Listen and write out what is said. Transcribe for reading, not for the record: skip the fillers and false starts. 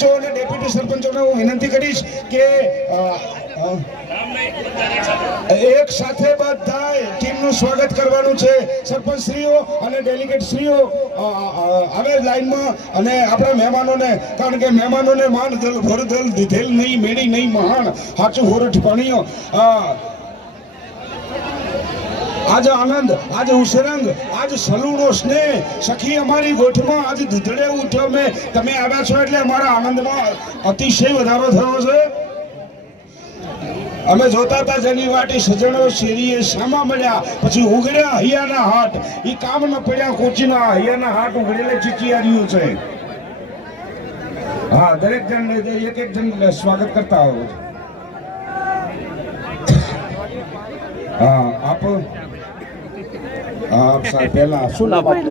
સરપંચો અને ડેપ્યુટી સરપંચોને હું વિનંતી કરીશ કે એક સાથે બધા ટીમનું સ્વાગત કરવાનું છે. સરપંચ શ્રીઓ અને ડેલિગેટ શ્રીઓ આવે લાઈનમાં અને આપણા મહેમાનોને, કારણ કે મહેમાનોને માન દલ ભરદલ દીધેલ નહીં મેળી નહીં મહાન સાચું હોરઠ પાણીઓ. આજ આનંદ, આજ ઉસરંગ, આજ સલુણો સ્નેહ સખી અમારી ગોઠમાં આજ દૂધડે ઉઠ્યો મેં. તમે આવ્યા છો એટલે અમારા આનંદમાં અતિશય વધારો થયો છે. અમે જોતા હતા જની વાટી સજણો શેરીએ સામા મળ્યા, પછી ઉગડ્યા હૈયાના હાટ. એ કામ ન પડ્યા કોચીના હૈયાના હાટ ઉગડેલે ચીચિયાર્યું છે. હા, દરેક જણ એક એક જણ સ્વાગત કરતા હોવ. હા, આપ સાહેબ પહેલા શું નામ?